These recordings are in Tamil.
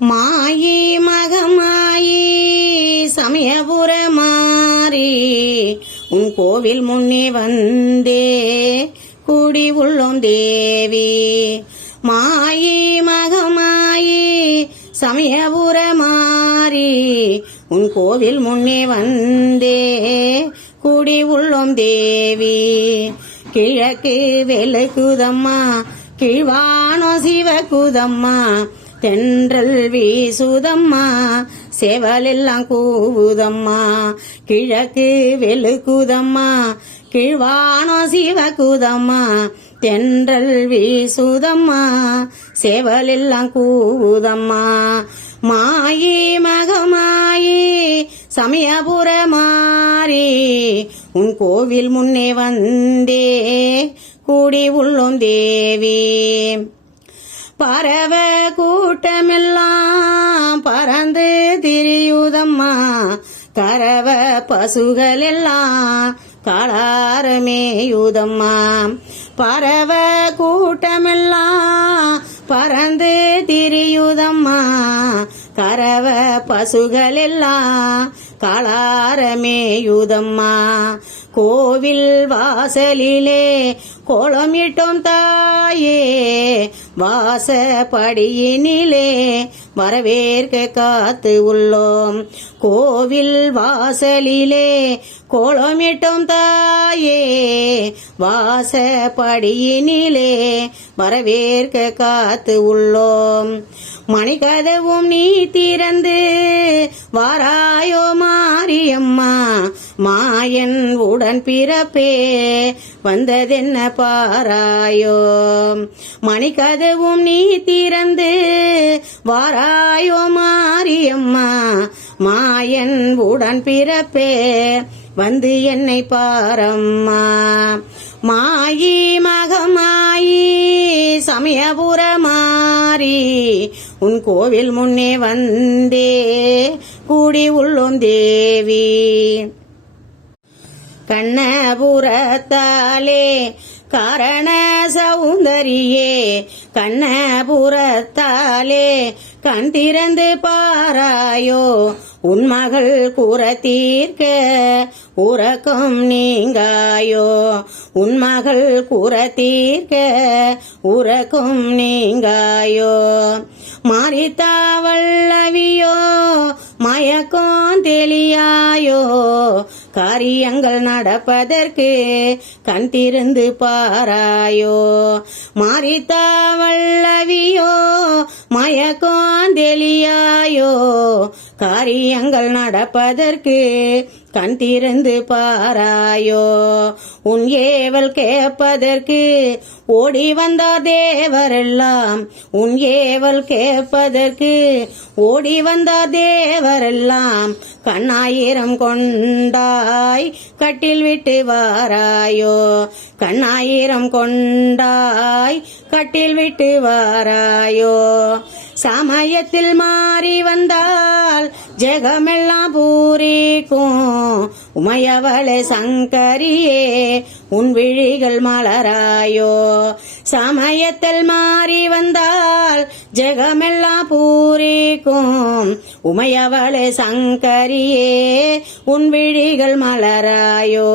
மாயி மகமாயி சமயபுர மாறி உன் கோவில் முன்னே வந்தே கூடி உள்ளோம் தேவி. மாயி மகமாயி சமயபுர மாறி உன் கோவில் முன்னே வந்தே கூடி உள்ளோம் தேவி. கிழக்கு வெளுக்குதம்மா கீழ்வானோ சிவக்குதம்மா தென்றல் வீசுதம்மா சேவலெல்லாம் கூவுதம்மா. கிழக்கு வெளுக்குதம்மா கீழ்வானோ சிவக்குதம்மா தென்றல் வீசுதம்மா சேவலெல்லாம் கூவுதம்மா. மாயி மகமாயி சமயபுர மாறி உன் கோவில் முன்னே வந்தே கூடி உள்ளோம் தேவி. பறவ கூட்டமெல்லாம் பறந்து திரியுதம்மா கறவ பசுகள் எல்லாம் காளாரமேயுதம்மா. பறவ கூட்டமெல்லாம் பறந்து திரியுதம்மா கறவ பசுகள் எல்லாம் காளாரமேயுதம்மா. கோவில் வாசலிலே கோலமிட்டோம் தாயே வாசப்படியினிலே வரவேற்க காத்து உள்ளோம். கோவில் வாசலிலே கோலமிட்டோம் தாயே வாசப்படியினிலே வரவேற்க காத்து உள்ளோம். மணிக்கதவும் நீ திறந்து வாராயோ மாரியம்மா மாயன் உடன் பிறப்பே வந்ததென்ன பாராயோ. மணிக்கதவும் நீ திறந்து வாராயோ மாரியம்மா மாயன் உடன் பிறப்பே வந்து என்னை பாரம்மா. மாயி மகமாயி சமயபுர மாறி உன் கோவில் முன்னே வந்தே கூடி உள்ளோம் தேவி. கண்ணபுரத்தாலே காரண சௌந்தரியே கண்ணபுரத்தாலே கண் திறந்து பாராயோ உன் மகள் கூற தீர்க்க உறக்கம் நீங்காயோ. உன் மகள் கூற தீர்க்க உறக்கம் நீங்காயோ. மாரித்தாவல்லவியோ மயக்கம் தெளியாயோ காரியங்கள் நடப்பதற்கு கண் திறந்து பாராயோ. மாரித்தாவல்லவியோ மயக்கம் தெளியாயோ காரியங்கள் நடப்பதற்கு கண் திறந்து பாராயோ. உன் ஏவல் கேட்பதற்கு ஓடி வந்தார் தேவரெல்லாம். உன் ஏவல் கேட்பதற்கு ஓடி வந்தார் தேவரெல்லாம். கண்ணாயிரம் கொண்டாய் கட்டில் விட்டு வாராயோ. கண்ணாயிரம் கொண்டாய் கட்டில் விட்டு வாராயோ. சமயத்தில் மாறி வந்தால் ஜெகமெல்லாம் பூரிக்கும் உமையவளே சங்கரியே உன் விழிகள் மலராயோ. சமயத்தில் மாறி வந்தால் ஜெகமெல்லாம் பூரிக்கும் உமையவளே சங்கரியே உன் விழிகள் மலராயோ.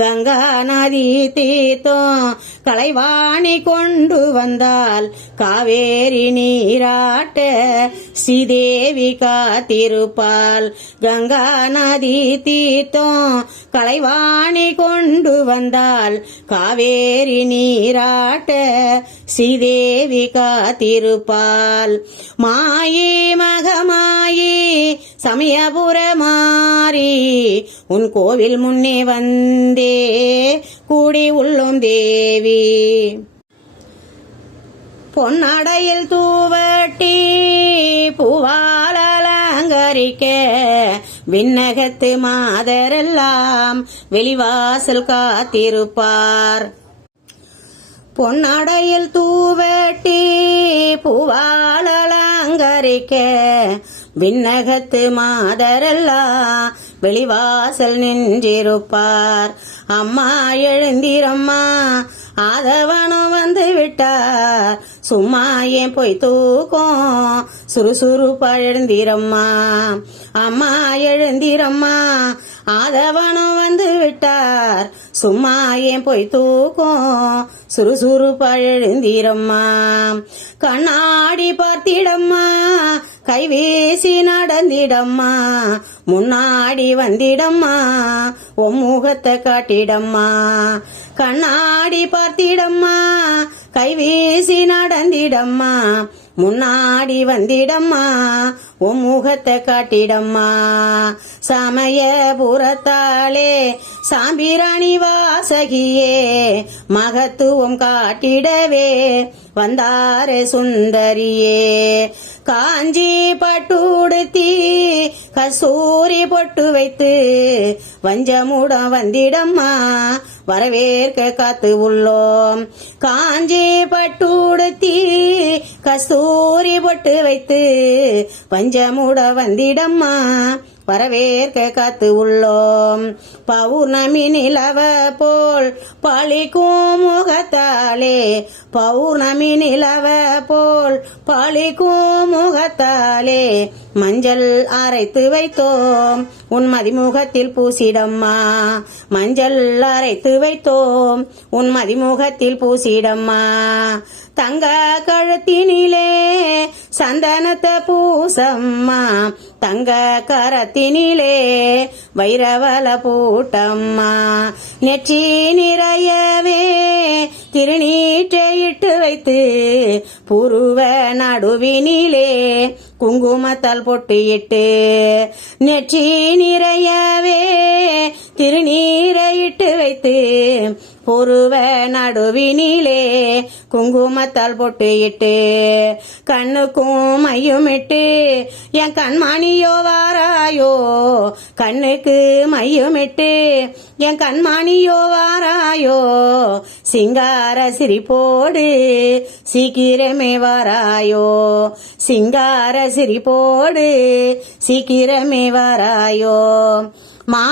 கங்கா நதி தீர்த்தம் கலைவாணி கொண்டு வந்தால் காவேரி நீராட்ட ஸ்ரீதேவி காத்திருப்பாள். கங்கா நதி தீர்த்தம் கலைவாணி கொண்டு வந்தால் காவேரி நீராட்ட ஸ்ரீதேவி காத்திருப்பாள். மாயி மகமாயி சமயபுர மாறி உன் கோவில் முன்னே வந்தே கூடி உள்ளோம் தேவி. பொன்னடையில் தூவட்டி பூவால் அலங்கரிக்க விண்ணகத்து மாதரெல்லாம் வெளிவாசல் காத்திருப்பார். பொன்னடையில் தூவட்டி பூவால் அலங்கரிக்க விண்ணகத்து மாதரெல்லாம் வெளிவாசல் நின்றிருப்பார். அம்மா எழுந்திரம்மா ஆதவனும் வந்து விட்டார் சும்மா ஏன் போய் தூக்கம் சுறுசுறுப்பா எழுந்திரம்மா அம்மா எழுந்திரம்மா ஆதவனும் வந்து விட்டார் சும்மா ஏன் போய் தூக்கம் சுறுசுறுப்பா எழுந்திரம்மா கண்ணாடி பார்த்திடம்மா கைவீசி நடந்திடம்மா முன்னாடி வந்திடம்மா உன் முகத்தை காட்டிடம்மா கண்ணாடி பார்த்திடம்மா கைவீசி நடந்திடம்மா முன்னாடி வந்திடம்மா உன் முகத்தை காட்டிடம்மா சமயபுரத்தாலே சாம்பிராணி வாசகியே மகத்துவம் காட்டிடவே வந்தாரே சுந்தரியே காஞ்சி பட்டுடுத்தி கசூரி பொட்டு வைத்து வஞ்சமுடம் வந்திடம்மா வரவேற்க காத்து உள்ளோம் காஞ்சி பட்டுடுத்தி கஸ்தூரி பொட்டு வைத்து வஞ்சமுட வந்திடம்மா வரவேற்க காத்து உள்ளோம் பௌர்ணமி நிலவ போல் பழிக்கும் முகத்தாலே பௌர்ணமி நிலவ போல் பழிக்கும் முகத்தாலே மஞ்சள் அரைத்து வைத்தோம் உன் மதிமுகத்தில் பூசிடம்மா மஞ்சள் அரைத்து வைத்தோம் உன் மதிமுகத்தில் பூசிடம்மா தங்க கழுத்தினிலே சந்தனத்தை பூசம்மா தங்க கரத்தினிலே வைரவல பூட்டம்மா நெற்றி நிறையவே திருநீற்றை இட்டு வைத்து புருவ நடுவினிலே குங்குமத்தால் பொட்டு இட்டு நெற்றி நிறையவே திருநீரை இட்டு வைத்து புருவ நடுவினிலே குங்குமத்தால் பொட்டு இட்டு கண்ணுக்கும் மையுமிட்டு என் கண்மணியோ வாராயோ கண்ணுக்கு மையுமிட்டு என் கண்மணியோ வாராயோ சிங்கார சிரிப்போடு சீக்கிரமே வாராயோ சிங்கார சிரிப்போடு சீக்கிரமே வாராயோ மா